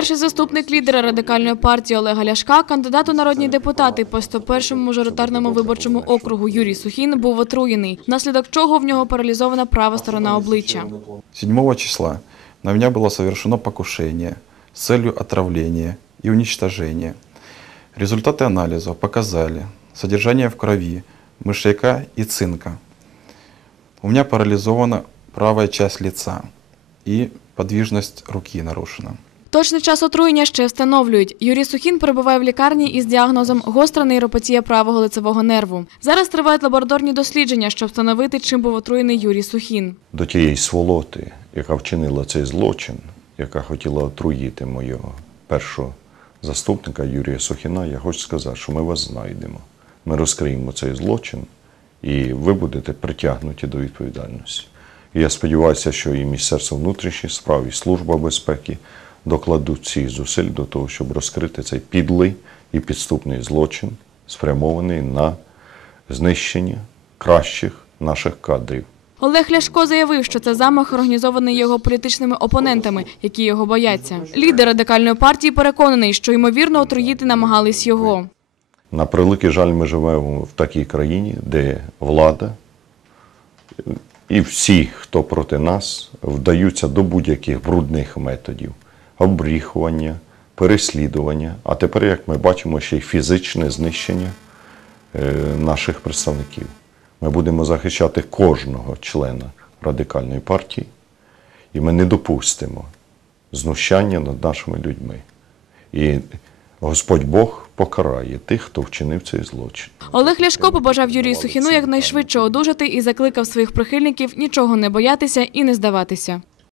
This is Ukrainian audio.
Перший заступник лідера радикальної партії Олега Ляшка, кандидат у народні депутати по 101-му мажоритарному виборчому округу Юрій Сухін був отруєний, внаслідок чого в нього паралізована права сторона обличчя. 7 числа на меня было совершено покушение с целью отравления и уничтожения. Результаты анализа показали содержание в крови мышьяка и цинка. У меня парализована правая часть лица и подвижность руки нарушена. Точний час отруєння ще встановлюють. Юрій Сухін перебуває в лікарні із діагнозом гостра нейропатія правого лицевого нерву. Зараз тривають лабораторні дослідження, щоб встановити, чим був отруєний Юрій Сухін. до тієї сволоти, яка вчинила цей злочин, яка хотіла отруїти мого першого заступника Юрія Сухіна, я хочу сказати, що ми вас знайдемо. Ми розкриємо цей злочин, і ви будете притягнуті до відповідальності. І я сподіваюся, що і Міністерство внутрішніх справ, і Служба безпеки докладуть всіх зусиль до того, щоб розкрити цей підлий і підступний злочин, спрямований на знищення кращих наших кадрів. Олег Ляшко заявив, що це замах організований його політичними опонентами, які його бояться. Лідер радикальної партії переконаний, що ймовірно отруїти намагались його. На превеликий жаль, ми живемо в такій країні, де влада і всі, хто проти нас, вдаються до будь-яких брудних методів обріхування, переслідування, а тепер, як ми бачимо, ще й фізичне знищення е, наших представників. Ми будемо захищати кожного члена радикальної партії, і ми не допустимо знущання над нашими людьми. І Господь Бог покарає тих, хто вчинив цей злочин. Олег Ляшко побажав Юрію Сухіну якнайшвидше одужати і закликав своїх прихильників нічого не боятися і не здаватися.